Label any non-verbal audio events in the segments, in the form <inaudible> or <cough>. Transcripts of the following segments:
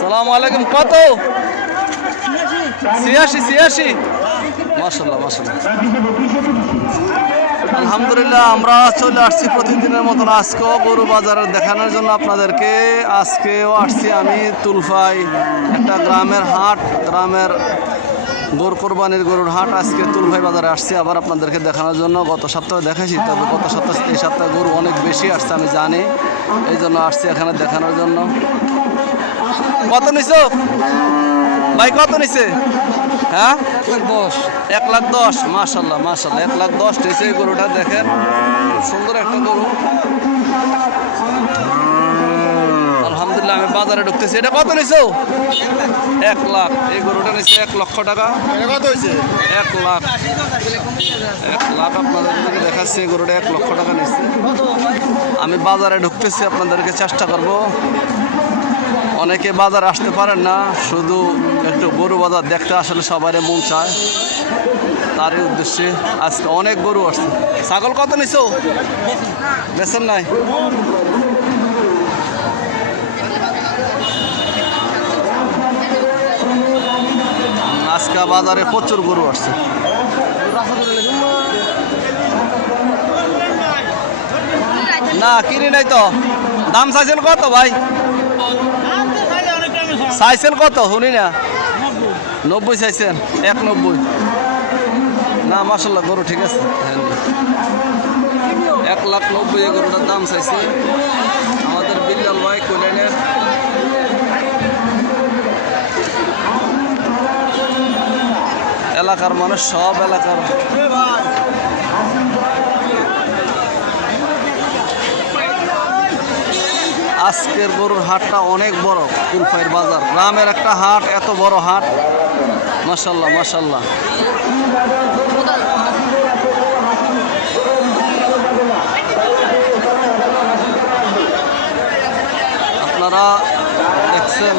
সালাম আলাইকুম, কত? ছিয়াশি ছিয়াশি। মাসাল্লাহ মাসাল্লাহ আলহামদুলিল্লাহ, আমরা চলে আসছি প্রতিদিনের মতন আজকেও গরু বাজার দেখানোর জন্য আপনাদেরকে। আজকেও আসছি আমি তুলফাই, একটা গ্রামের হাট, গ্রামের গরু কোরবানির গরুর হাট। আজকে তুলভাই বাজারে আসছি, আবার আপনাদেরকে দেখানোর জন্য। গত সপ্তাহে দেখেছি, তবে গত সপ্তাহে, এই সপ্তাহে গরু অনেক বেশি আসছে, আমি জানি। এই জন্য আসছি এখানে দেখানোর জন্য। কত নিছো? ভাই কত নিছে? হ্যাঁ? দশ এক লাখ দশ মাশাল্লাহ মাশাল্লাহ এক লাখ দশ নিছে এই গরুটা দেখেন। সুন্দর একটা গরু। আলহামদুলিল্লাহ আমি বাজারে ঢুকতেছি। এটা কত নিছো? এক লাখ। এই গরুটা নিচ্ছে এক লক্ষ টাকা। কত হয়েছে এক লাখ। এক লাখ আপনাদেরকে দেখাচ্ছি এই গরুটা এক লক্ষ টাকা নিচ্ছে আমি বাজারে ঢুকতেছি আপনাদেরকে চেষ্টা করব। অনেকে বাজার আসতে পারেন না, শুধু একটু গরু বাজার দেখতে আসলে সবারই মন চায়। তারই উদ্দেশ্যে আজকে অনেক গরু আসছে। ছাগল কত নিছো? বেছেন নাই? আজকে বাজারে প্রচুর গরু আসছে। না, কিনি নাই তো। দাম চাইছেন কত ভাই? চাইছেন কত? শুনি না। নব্বই চাইছেন? এক নব্বই। না মাসাল্লাহ গরু ঠিক আছে। এক লাখ নব্বই গরুটার দাম চাইছে। আমাদের বিল্লাল ভাই কল্যাণের। এলাকার মানুষ সব এলাকার। আজকের গরুর হাটটা অনেক বড়, কুলফাইয়ের বাজার। গ্রামের একটা হাট, এত বড় হাট। মাসাল্লাহ মাসাল্লাহ আপনারা দেখছেন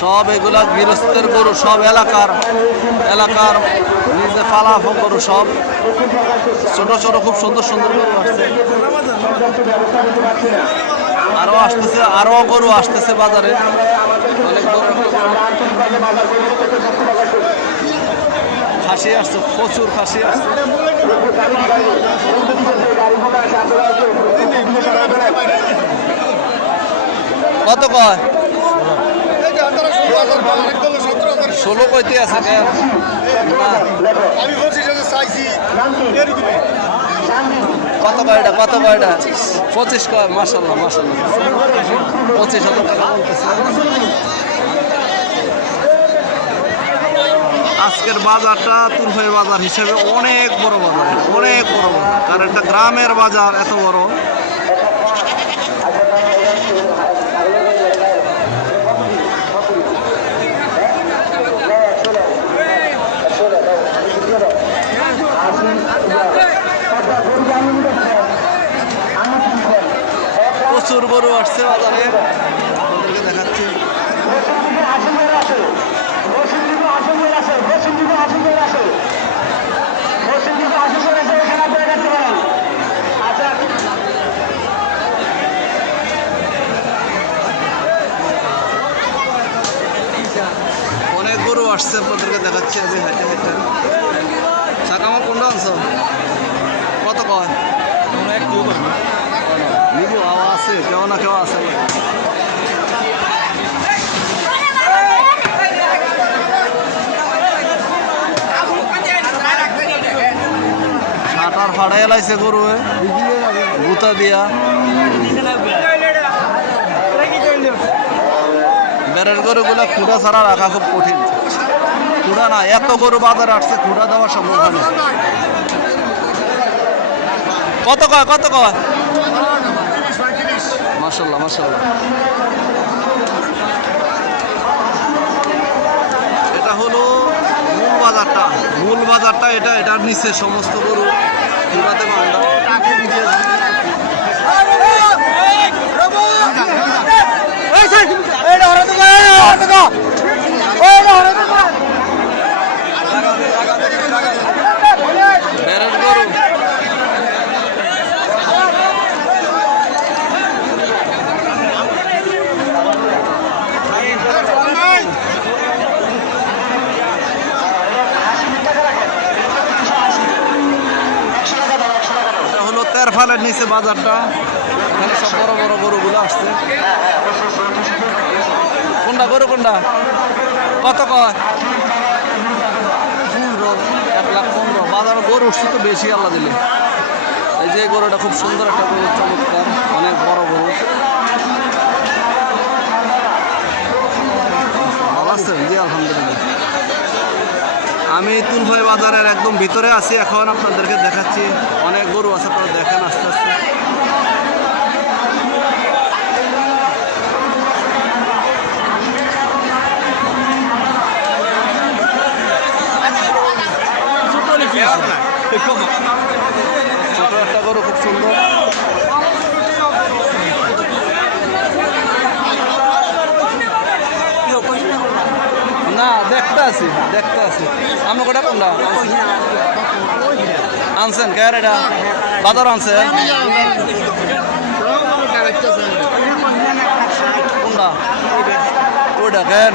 সব এগুলা গৃহস্থের গরু, সব এলাকার এলাকার নিজে পালা গরু সব। ছোট ছোট, খুব সুন্দর সুন্দর গরু আসছে। আরও আসতেছে, আরও গরু আসতেছে বাজারে। অনেক গরু। খাসি আসছে, প্রচুর খাসি আসছে। কত কয়? ষোলো কইতে আছে আমি বলছি চাইছি কত কয়টা? কত কয়টা? পঁচিশ কয়? মাসাল্লাহ মাসাল্লাহ পঁচিশ হাজার টাকা আজকের বাজারটা তুলফাই বাজার হিসেবে অনেক বড় বাজার অনেক বড় বাজার। কারণ একটা গ্রামের বাজার এত বড়। প্রচুর গরু আসছে বাজারে। আপনাদেরকে অনেক গরু আসছে আপনাদেরকে দেখাচ্ছি আমি হাইটে হাইটে। শাক আমার কোনটা আনছো? কত কয়? নিবো না কেউ আছে। সাঁটার ফাড়াই এলাইছে গরু গুতা দিয়া। বেড়ের গরুগুলো খুঁড়া ছাড়া রাখা খুব কঠিন। খুঁড়া না, এত গরু বাজারে আসছে খুঁড়া দেওয়া সম্ভব কত কয় কত কয়? মাসাল্লাহ মাসাল্লাহ এটা হলো মূল বাজারটা মূল বাজারটা এটা এটার নিচে সমস্ত গরু বেড়ের গরু ফালের নিচে বাজারটা। এখানে সব বড় বড় গরুগুলো আসছে। কোনটা, গরু কোনটা? কত কয়? এক লাখ পনেরো। বাজার গরু উঠছে তো বেশি, আল্লাহ দিলে। এই যে গরুটা খুব সুন্দর একটা গরু, চমৎকার, অনেক বড় গরু। ভালো আছেন জি, আলহামদুলিল্লাহ। আমি তুলভাই বাজারের একদম ভিতরে আছি এখন আপনাদেরকে দেখাচ্ছি। অনেক গরু আছে আপনারা দেখেন আস্তে আস্তে। ছোট একটা গরু খুব সুন্দর না দেখতে আছি দেখতে আছি। আপনি কোটা কোনটা আনছেন? কে এটা? বাজার আনছেন কোনটা ওইটা কেন?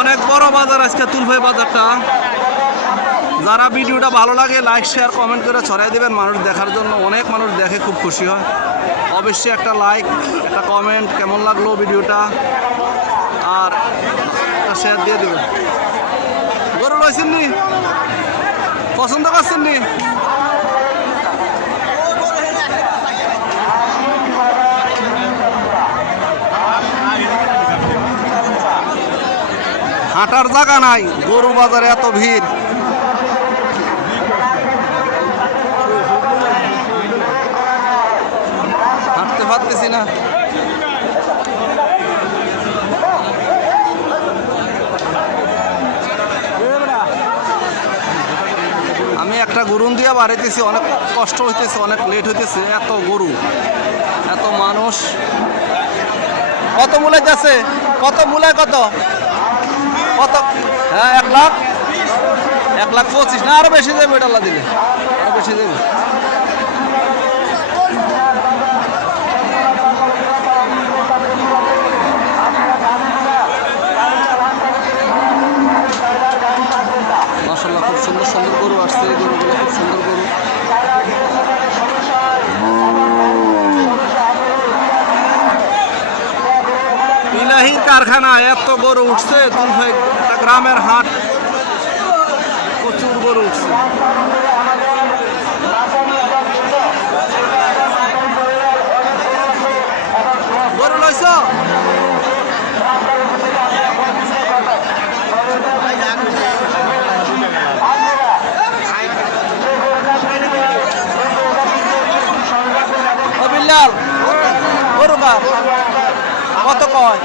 অনেক বড় বাজার আজকে তুলফাই বাজারটা। যারা ভিডিওটা ভালো লাগে লাইক শেয়ার কমেন্ট করে ছড়াই দেবেন। মানুষ দেখার জন্য অনেক মানুষ দেখে খুব খুশি হয়। অবশ্যই একটা লাইক একটা কমেন্ট কেমন লাগল ভিডিওটা? আর একটা শেয়ার দিয়ে দেবেন। গরু লইছেন নি? পছন্দ করছেন নি? হাঁটার জায়গা নাই, গরু বাজারে এত ভিড় হাঁটতে পারতেছি না আমি একটা গরুন দিয়ে বাড়াইতেছি, অনেক কষ্ট হইতেছে, অনেক লেট হইতেছে, এত গরু, এত মানুষ। কত মূলায় যাচ্ছে? কত মূলায় কত? কত? হ্যাঁ এক লাখ? এক লাখ পঁচিশ। না, আরও বেশি দেবে, এটা দিলে। আরও বেশি যাবে মাসাল্লাহ খুব সুন্দর সুন্দর গরু আসছে, এই গরুগুলো খুব সুন্দর গরু। বিলাহির কারখানা এত গরু উঠছে তুলফাই গ্রামের হাট, প্রচুর গরু উঠছে গরু লইছ ও বিল্লাল গরু কার কত কয়?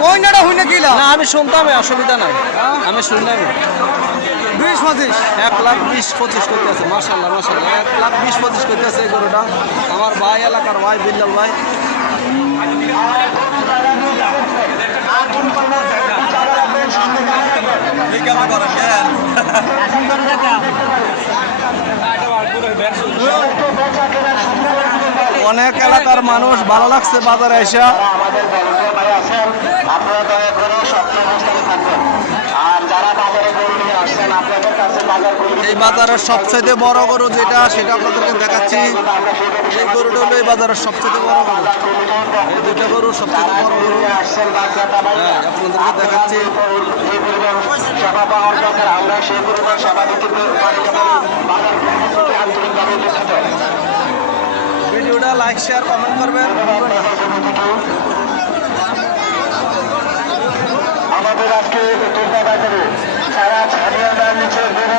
কইনাটা হইনা কিলা না আমি শুনতাম অসুবিধা নাই। আমি শুনলাম। বিশ পঁচিশ? এক লাখ বিশ পঁচিশ করতে আছে মাসাল্লাহ মাসাল্লাহ এক লাখ বিশ পঁচিশ করতে আছে এই গরুটা। আমার ভাই এলাকার ভাই বিল্লাল ভাই। <laughs> <laughs> অনেক এলাকার মানুষ ভালো লাগছে বাজারে এসে। এই বাজারের সবচেয়ে বড় গরু যেটা, সেটা আপনাদেরকে দেখাচ্ছি। এই গরুটা হলো এই বাজারের সবচেয়ে বড় গরু। এই দুটো গরু সবচেয়ে বড় গরু। হ্যাঁ আপনাদেরকে দেখাচ্ছি। সেবা দিতে পারি আন্তরিকভাবে ভিডিওটা লাইক শেয়ার কমেন্ট করবেন। আমাদের আজকে সারা নিচে গরু